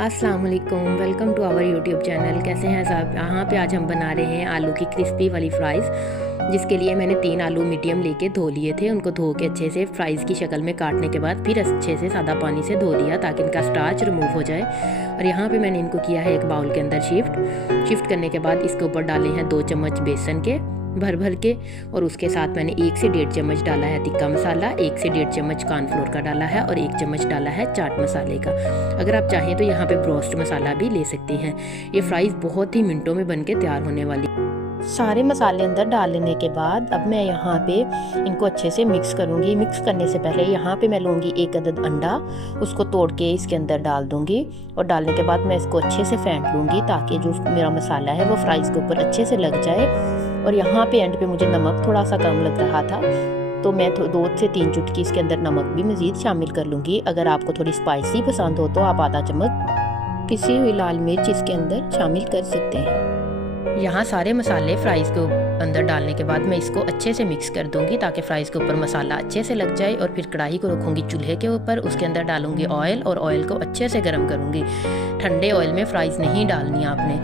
अस्सलाम वालेकुम, welcome to our YouTube channel. कैसे हैं साहब? यहाँ पे आज हम बना रहे हैं आलू की क्रिस्पी वाली फ़्राइज़, जिसके लिए मैंने 3 आलू मीडियम लेके धो लिए थे। उनको धो के अच्छे से फ़्राइज़ की शक्ल में काटने के बाद फिर अच्छे से सादा पानी से धो लिया ताकि इनका स्टार्च रिमूव हो जाए। और यहाँ पे मैंने इनको किया है एक बाउल के अंदर शिफ्ट करने के बाद इसके ऊपर डाले हैं 2 चम्मच बेसन के भर के, और उसके साथ मैंने 1 से 1.5 चम्मच डाला है तिक्का मसाला, 1 से 1.5 चम्मच कॉर्नफ्लोर का डाला है और 1 चम्मच डाला है चाट मसाले का। अगर आप चाहें तो यहाँ पे ब्रोस्ट मसाला भी ले सकते हैं। ये फ्राइज़ बहुत ही मिनटों में बन के तैयार होने वाली। सारे मसाले अंदर डाल लेने के बाद अब मैं यहाँ पे इनको अच्छे से मिक्स करूँगी। मिक्स करने से पहले यहाँ पे मैं लूँगी 1 अदद अंडा, उसको तोड़ के इसके अंदर डाल दूँगी और डालने के बाद मैं इसको अच्छे से फेंट लूँगी ताकि जो मेरा मसाला है वो फ्राइज़ के ऊपर अच्छे से लग जाए। और यहाँ पे एंड पे मुझे नमक थोड़ा सा कम लग रहा था तो मैं 2 से 3 चुटकी इसके अंदर नमक भी मज़ीद शामिल कर लूँगी। अगर आपको थोड़ी स्पाइसी पसंद हो तो आप आधा चम्मच पिसी हुई लाल मिर्च इसके अंदर शामिल कर सकते हैं। यहाँ सारे मसाले फ्राइज़ को अंदर डालने के बाद मैं इसको अच्छे से मिक्स कर दूंगी ताकि फ्राइज़ के ऊपर मसाला अच्छे से लग जाए। और फिर कढ़ाई को रखूँगी चूल्हे के ऊपर, उसके अंदर डालूंगी ऑयल और ऑयल को अच्छे से गर्म करूँगी। ठंडे ऑयल में फ़्राइज़ नहीं डालनी आपने।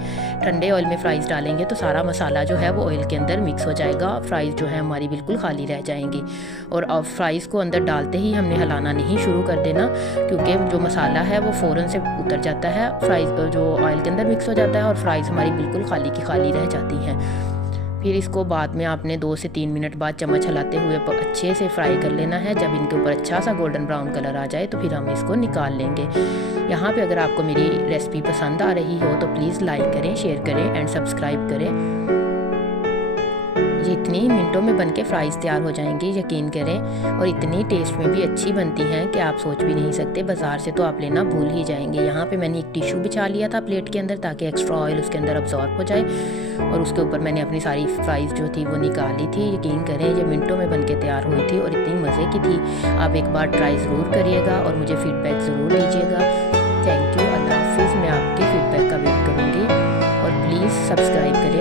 ठंडे ऑयल में फ़्राइज़ डालेंगे तो सारा मसाला जो है वो ऑयल के अंदर मिक्स हो जाएगा, फ़्राइज़ जो है हमारी बिल्कुल खाली रह जाएंगी। और अब फ्राइज़ को अंदर डालते ही हमने हिलाना नहीं शुरू कर देना, क्योंकि जो मसाला है वो फ़ौरन से उतर जाता है, फ्राइज़ जो ऑयल के अंदर मिक्स हो जाता है और फ्राइज़ हमारी बिल्कुल खाली की खाली रह जाती हैं। फिर इसको बाद में आपने 2 से 3 मिनट बाद चम्मच हिलाते हुए अच्छे से फ्राई कर लेना है। जब इनके ऊपर अच्छा सा गोल्डन ब्राउन कलर आ जाए तो फिर हम इसको निकाल लेंगे। यहाँ पे अगर आपको मेरी रेसिपी पसंद आ रही हो तो प्लीज़ लाइक करें, शेयर करें एंड सब्सक्राइब करें। ये इतनी ही मिनटों में बनके फ़्राइज़ तैयार हो जाएंगी, यकीन करें। और इतनी टेस्ट में भी अच्छी बनती हैं कि आप सोच भी नहीं सकते। बाज़ार से तो आप लेना भूल ही जाएंगे। यहाँ पे मैंने एक टिश्यू बिछा लिया था प्लेट के अंदर ताकि एक्स्ट्रा ऑयल उसके अंदर अब्जॉर्ब हो जाए, और उसके ऊपर मैंने अपनी सारी फ्राइज़ जो थी वो निकाली थी। यकीन करें ये मिनटों में बनके तैयार हुई थी और इतनी मज़े की थी। आप एक बार ट्राई ज़रूर करिएगा और मुझे फ़ीडबैक ज़रूर दीजिएगा। थैंक यू, अल्लाह हाफिज़। मैं आपके फ़ीडबैक का वेट करूँगी और प्लीज़ सब्सक्राइब करें।